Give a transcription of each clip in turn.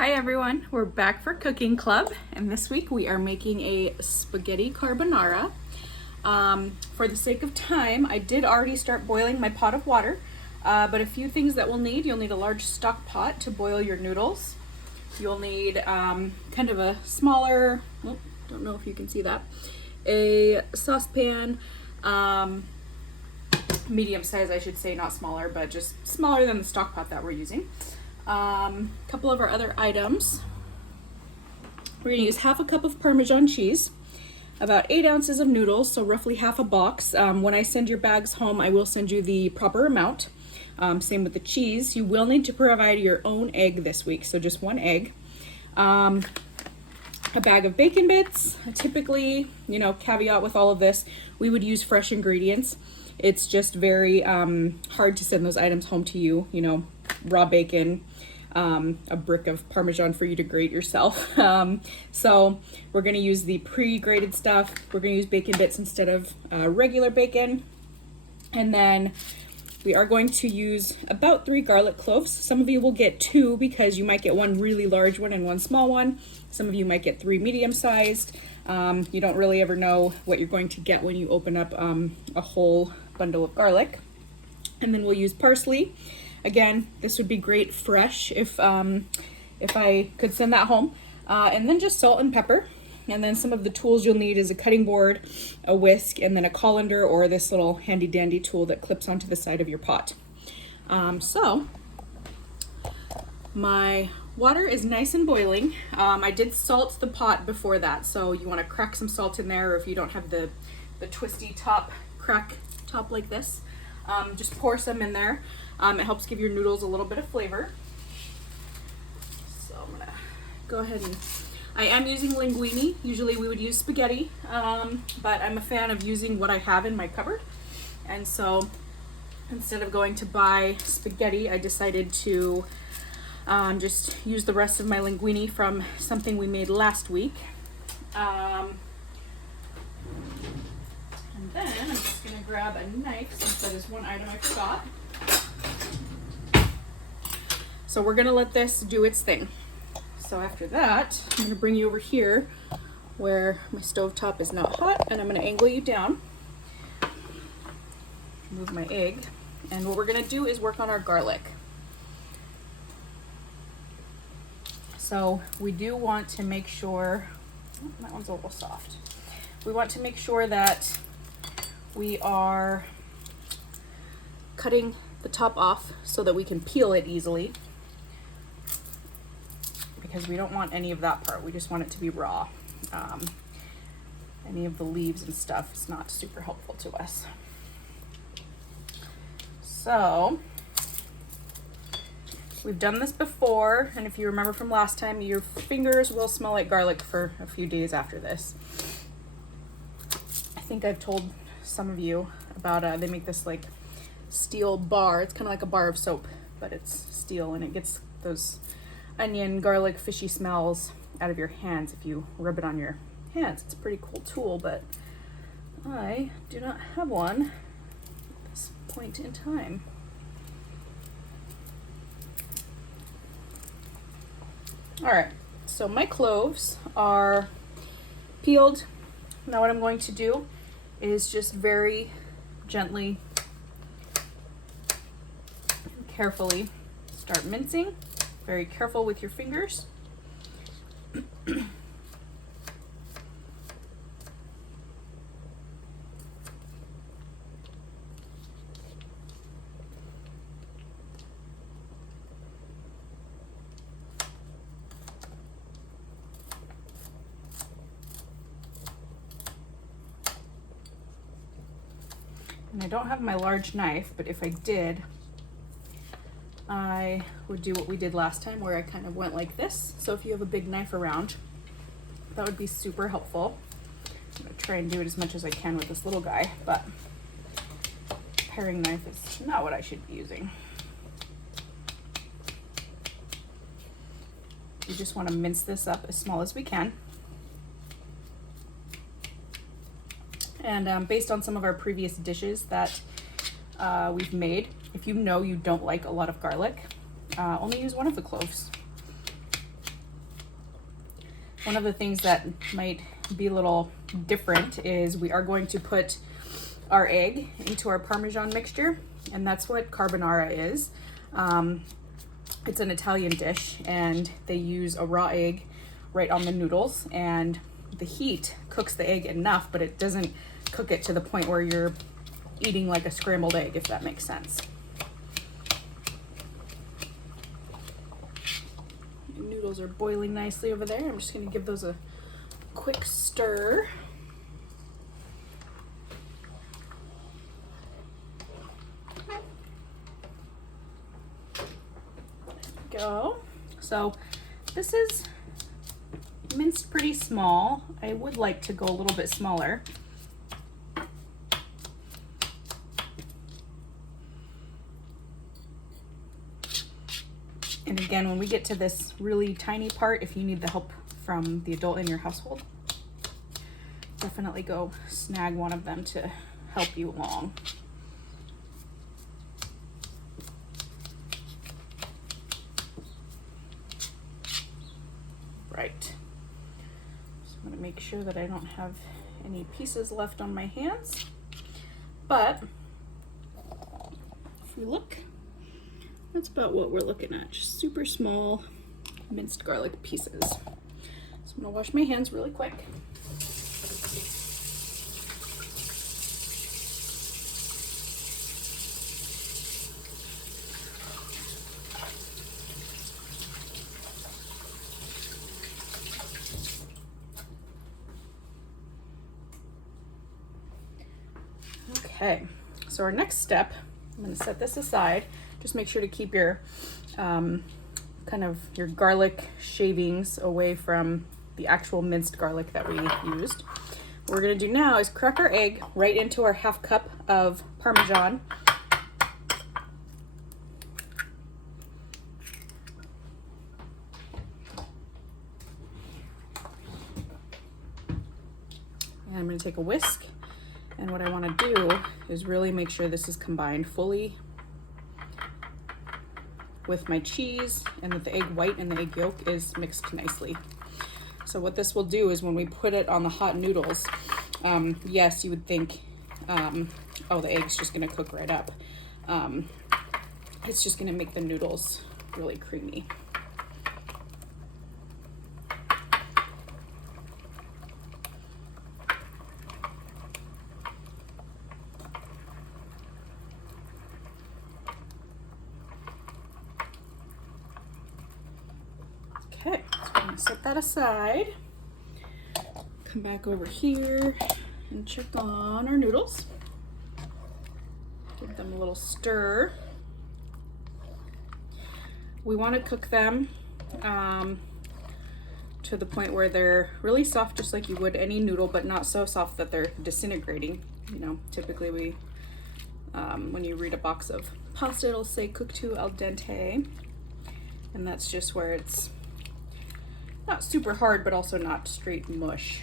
Hi everyone, we're back for Cooking Club, and this week we are making a spaghetti carbonara. For the sake of time, I did already start boiling my pot of water, but a few things that we'll need: you'll need a large stock pot to boil your noodles. You'll need kind of a smaller, don't know if you can see that, a saucepan, medium size I should say, not smaller, but just smaller than the stock pot that we're using. Couple of our other items. We're going to use half a cup of Parmesan cheese, about 8 ounces of noodles, so roughly half a box. When I send your bags home, I will send you the proper amount. Same with the cheese. You will need to provide your own egg this week, so just 1 egg. A bag of bacon bits. Typically, caveat with all of this, we would use fresh ingredients. It's just very hard to send those items home to you, raw bacon, a brick of Parmesan for you to grate yourself. So we're going to use the pre-grated stuff. We're going to use bacon bits instead of regular bacon. And then we are going to use about 3 garlic cloves. Some of you will get 2 because you might get 1 really large one and 1 small one. Some of you might get 3 medium-sized. You don't really ever know what you're going to get when you open up a whole bundle of garlic. And then we'll use parsley. Again, this would be great fresh if I could send that home. And then just salt and pepper. And then some of the tools you'll need is a cutting board, a whisk, and then a colander or this little handy dandy tool that clips onto the side of your pot. So my water is nice and boiling. I did salt the pot before that, so you want to crack some salt in there, or if you don't have the twisty top, crack top like this, just pour some in there. It helps give your noodles a little bit of flavor. So I'm gonna go ahead and, I am using linguine. Usually we would use spaghetti, but I'm a fan of using what I have in my cupboard. And so instead of going to buy spaghetti, I decided to just use the rest of my linguine from something we made last week. And then I'm just gonna grab a knife since that is one item I forgot. So we're gonna let this do its thing. So after that, I'm gonna bring you over here where my stovetop is not hot, and I'm gonna angle you down. Move my egg. And what we're gonna do is work on our garlic. So we do want to make sure, that one's a little soft. We want to make sure that we are cutting the top off so that we can peel it easily, because we don't want any of that part. We just want it to be raw. Any of the leaves and stuff is not super helpful to us. So we've done this before, and if you remember from last time, your fingers will smell like garlic for a few days after this. I think I've told some of you about, they make this like steel bar. It's kind of like a bar of soap, but it's steel, and it gets those onion, garlic, fishy smells out of your hands if you rub it on your hands. It's a pretty cool tool, but I do not have one at this point in time. All right, so my cloves are peeled. Now what I'm going to do is just very gently, carefully start mincing. Very careful with your fingers. And I don't have my large knife, but if I did, I would do what we did last time, where I kind of went like this. So if you have a big knife around, that would be super helpful. I'm gonna try and do it as much as I can with this little guy, but paring knife is not what I should be using. You just want to mince this up as small as we can. And based on some of our previous dishes that we've made, if you know you don't like a lot of garlic, only use 1 of the cloves. One of the things that might be a little different is we are going to put our egg into our Parmesan mixture, and that's what carbonara is. It's an Italian dish, and they use a raw egg right on the noodles, and the heat cooks the egg enough, but it doesn't cook it to the point where you're eating like a scrambled egg, if that makes sense. The noodles are boiling nicely over there. I'm just going to give those a quick stir. Go. So this is minced pretty small. I would like to go a little bit smaller. And again, when we get to this really tiny part, if you need the help from the adult in your household, definitely go snag one of them to help you along. Right. So I'm going to make sure that I don't have any pieces left on my hands. But if you look, that's about what we're looking at. Just super small minced garlic pieces. So I'm going to wash my hands really quick. Okay, so our next step, I'm going to set this aside. Just make sure to keep your kind of your garlic shavings away from the actual minced garlic that we used. What we're going to do now is crack our egg right into our half cup of Parmesan. And I'm going to take a whisk. And what I want to do is really make sure this is combined fully with my cheese, and that the egg white and the egg yolk is mixed nicely. So what this will do is when we put it on the hot noodles, yes, you would think, oh, the egg's just going to cook right up. It's just going to make the noodles really creamy. Okay, so I'm going to set that aside. Come back over here and check on our noodles. Give them a little stir. We want to cook them to the point where they're really soft, just like you would any noodle, but not so soft that they're disintegrating. You know, typically we, when you read a box of pasta, it'll say cooked to al dente, and that's just where it's not super hard, but also not straight mush.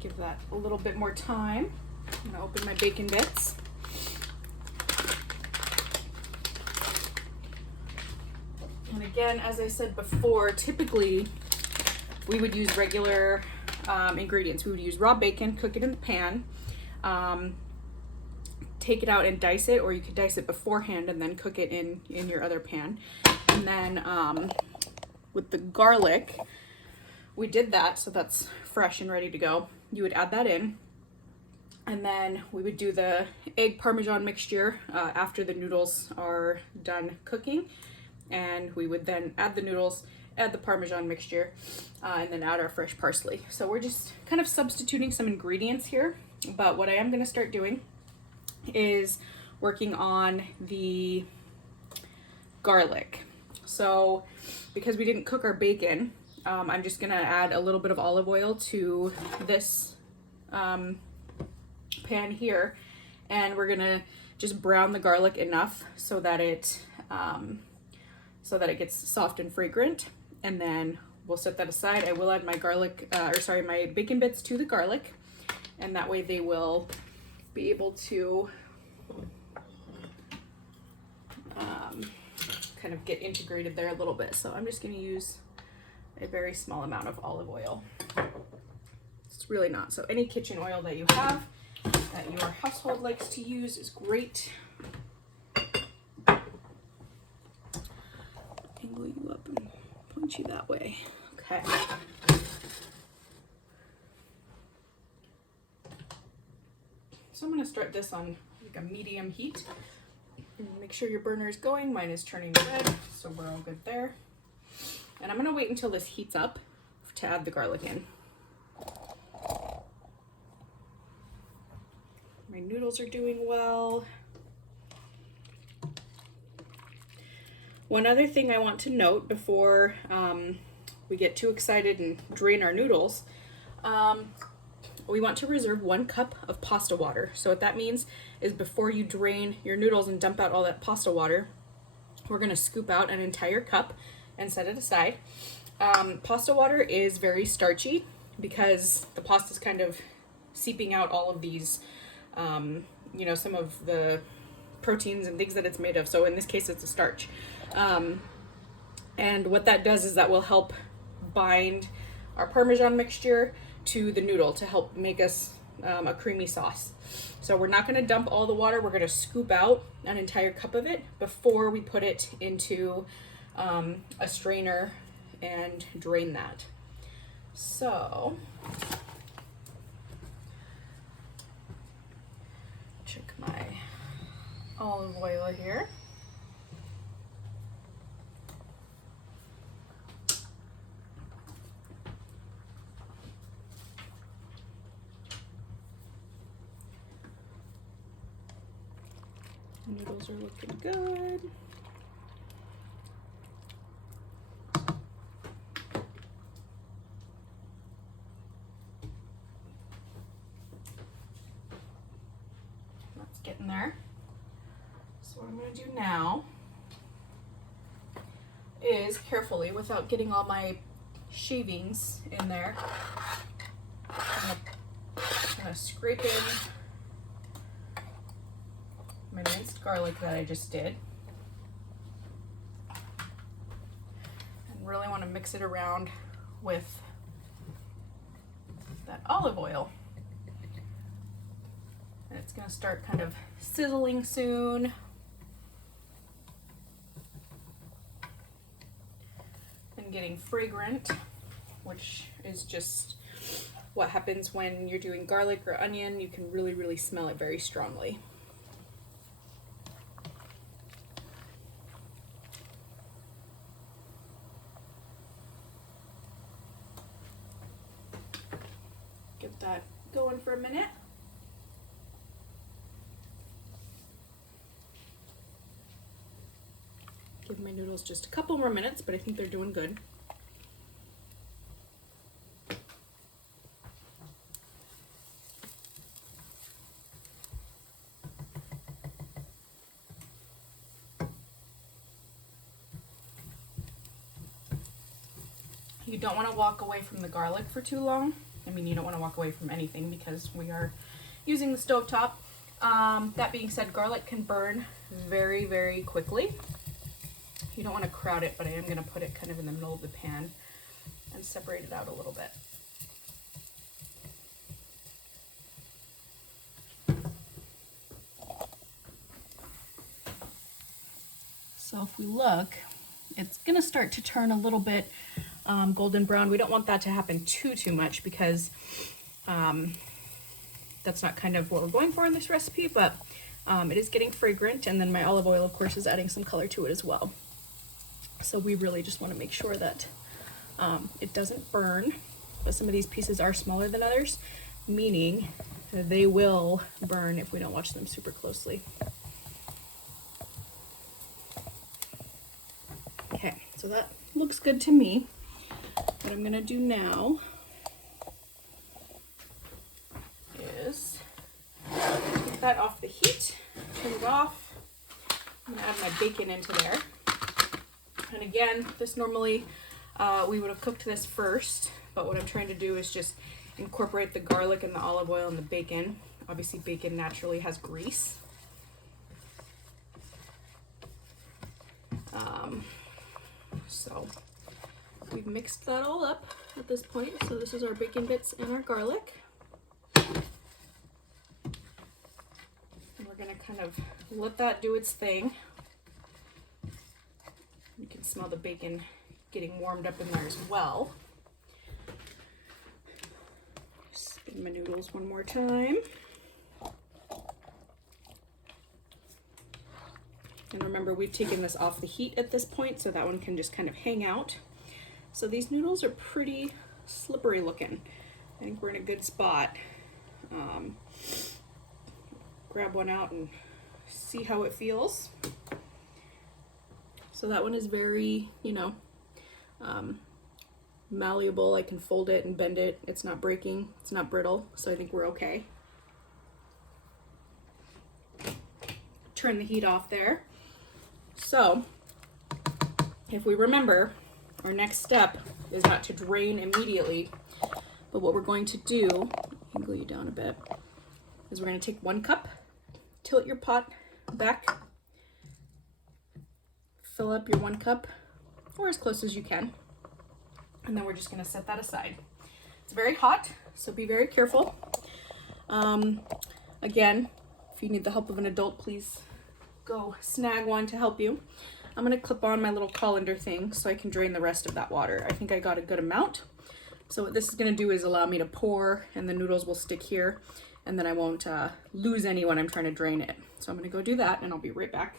Give that a little bit more time. I'm gonna open my bacon bits. And again, as I said before, typically we would use regular ingredients. We would use raw bacon, cook it in the pan, take it out and dice it, or you could dice it beforehand and then cook it in your other pan. And then with the garlic, we did that, so that's fresh and ready to go. You would add that in, and then we would do the egg Parmesan mixture after the noodles are done cooking, and we would then add the noodles, add the Parmesan mixture, and then add our fresh parsley. So we're just kind of substituting some ingredients here, but what I am going to start doing is working on the garlic. So because we didn't cook our bacon, I'm just gonna add a little bit of olive oil to this pan here, and we're gonna just brown the garlic enough so that it gets soft and fragrant, and then we'll set that aside. I will add my my bacon bits to the garlic, and that way they will be able to kind of get integrated there a little bit. So I'm just going to use a very small amount of olive oil. It's really not. So any kitchen oil that you have that your household likes to use is great. Angle you up and point you that way. Okay. So I'm going to start this on like a medium heat. And make sure your burner is going. Mine is turning red, so we're all good there. And I'm going to wait until this heats up to add the garlic in. My noodles are doing well. One other thing I want to note before we get too excited and drain our noodles, we want to reserve 1 cup of pasta water. So what that means is before you drain your noodles and dump out all that pasta water, we're going to scoop out an entire cup and set it aside. Pasta water is very starchy because the pasta is kind of seeping out all of these, you know, some of the proteins and things that it's made of. So in this case, it's a starch. And what that does is that will help bind our Parmesan mixture to the noodle to help make us a creamy sauce. So we're not going to dump all the water. We're going to scoop out an entire cup of it before we put it into a strainer and drain that. So check my olive oil here. Noodles are looking good. That's getting there. So what I'm going to do now is carefully, without getting all my shavings in there, I'm going to scrape in my minced garlic that I just did. And really want to mix it around with that olive oil. And it's going to start kind of sizzling soon. And getting fragrant, which is just what happens when you're doing garlic or onion. You can really, really smell it very strongly. Get that going for a minute. Give my noodles just a couple more minutes, but I think they're doing good. You don't want to walk away from the garlic for too long. I mean, you don't want to walk away from anything because we are using the stovetop. That being said, garlic can burn very, very quickly. You don't want to crowd it, but I am going to put it kind of in the middle of the pan and separate it out a little bit. So if we look, it's going to start to turn a little bit golden brown. We don't want that to happen too much because that's not kind of what we're going for in this recipe, but it is getting fragrant, and then my olive oil, of course, is adding some color to it as well. So we really just want to make sure that it doesn't burn, but some of these pieces are smaller than others, meaning they will burn if we don't watch them super closely. Okay, so that looks good to me. What I'm going to do now is take that off the heat, turn it off. I'm going to add my bacon into there. And again, this normally, we would have cooked this first, but what I'm trying to do is just incorporate the garlic and the olive oil and the bacon. Obviously, bacon naturally has grease. So we've mixed that all up at this point. So this is our bacon bits and our garlic. And we're gonna kind of let that do its thing. You can smell the bacon getting warmed up in there as well. Spin my noodles one more time. And remember, we've taken this off the heat at this point, so that one can just kind of hang out. So these noodles are pretty slippery looking. I think we're in a good spot. Grab one out and see how it feels. So that one is very, you know, malleable. I can fold it and bend it. It's not breaking, it's not brittle, so I think we're okay. Turn the heat off there. So, if we remember, our next step is not to drain immediately, but what we're going to do, angle you down a bit, is we're going to take 1 cup, tilt your pot back, fill up your 1 cup, or as close as you can, and then we're just going to set that aside. It's very hot, so be very careful. Again, if you need the help of an adult, please go snag one to help you. I'm going to clip on my little colander thing so I can drain the rest of that water. I think I got a good amount. So what this is going to do is allow me to pour, and the noodles will stick here, and then I won't lose any when I'm trying to drain it. So I'm going to go do that, and I'll be right back.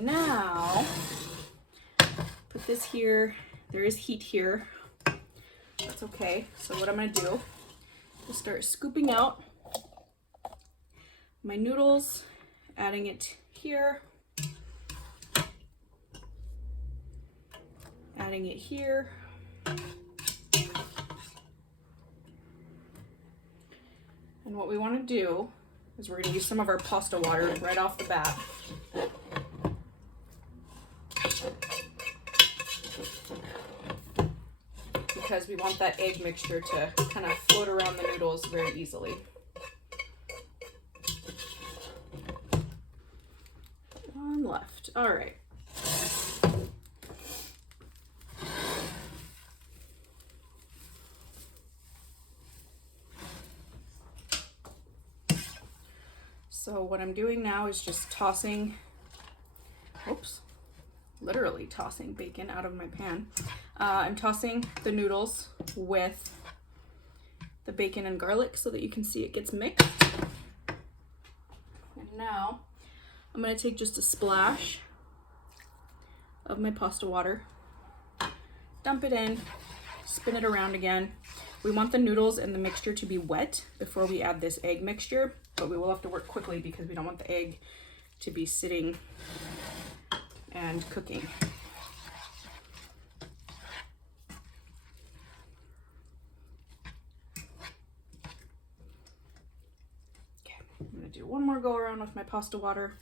Now, put this here. There is heat here. That's okay. So what I'm going to do is start scooping out my noodles, adding it here, adding it here, and what we want to do is we're going to use some of our pasta water right off the bat. Because we want that egg mixture to kind of float around the noodles very easily. On left. All right. So what I'm doing now is just tossing, literally tossing bacon out of my pan. I'm tossing the noodles with the bacon and garlic so that you can see it gets mixed. And now I'm going to take just a splash of my pasta water, dump it in, spin it around again. We want the noodles and the mixture to be wet before we add this egg mixture, but we will have to work quickly because we don't want the egg to be sitting and cooking. I'm going to do one more go around with my pasta water.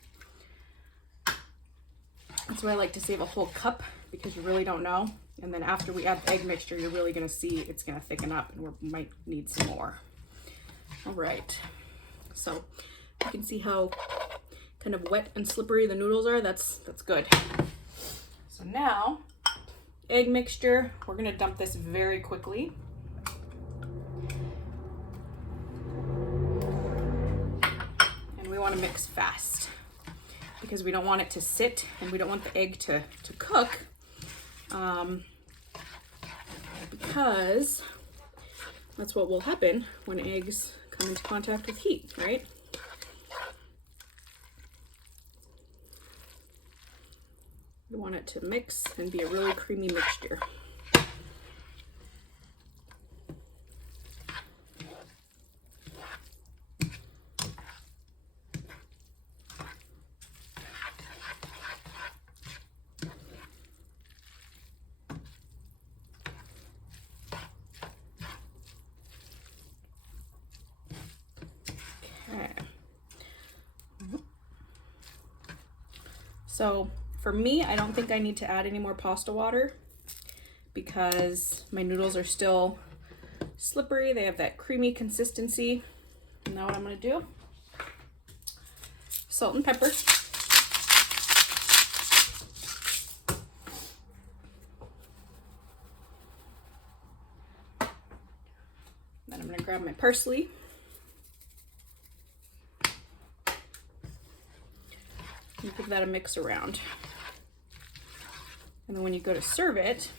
That's why I like to save a whole cup, because you really don't know. And then after we add the egg mixture, you're really going to see it's going to thicken up, and we might need some more. All right. So you can see how kind of wet and slippery the noodles are. That's good. So now, egg mixture, we're going to dump this very quickly. We want to mix fast because we don't want it to sit and we don't want the egg to cook because that's what will happen when eggs come into contact with heat, right? We want it to mix and be a really creamy mixture. So for me, I don't think I need to add any more pasta water because my noodles are still slippery. They have that creamy consistency. Now what I'm gonna do, salt and pepper. Then I'm gonna grab my parsley. And give that a mix around. And then when you go to serve it,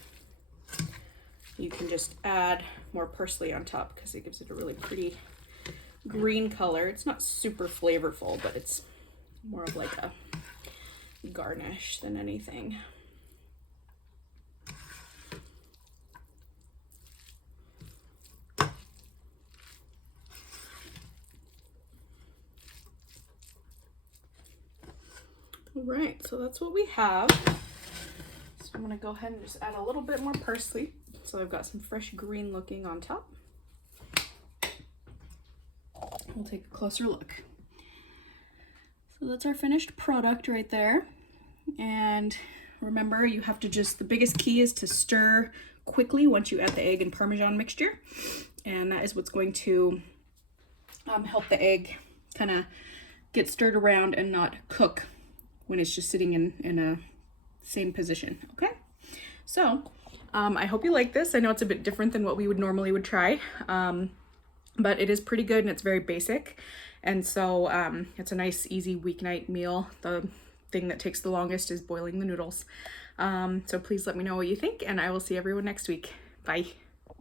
you can just add more parsley on top because it gives it a really pretty green color. It's not super flavorful, but it's more of like a garnish than anything. All right, so that's what we have. So I'm gonna go ahead and just add a little bit more parsley. So I've got some fresh green looking on top. We'll take a closer look. So that's our finished product right there. And remember, you have to just, the biggest key is to stir quickly once you add the egg and Parmesan mixture. And that is what's going to help the egg kind of get stirred around and not cook when it's just sitting in a same position, okay? So, I hope you like this. I know it's a bit different than what we would try, but it is pretty good and it's very basic. And so it's a nice, easy weeknight meal. The thing that takes the longest is boiling the noodles. So please let me know what you think, and I will see everyone next week. Bye.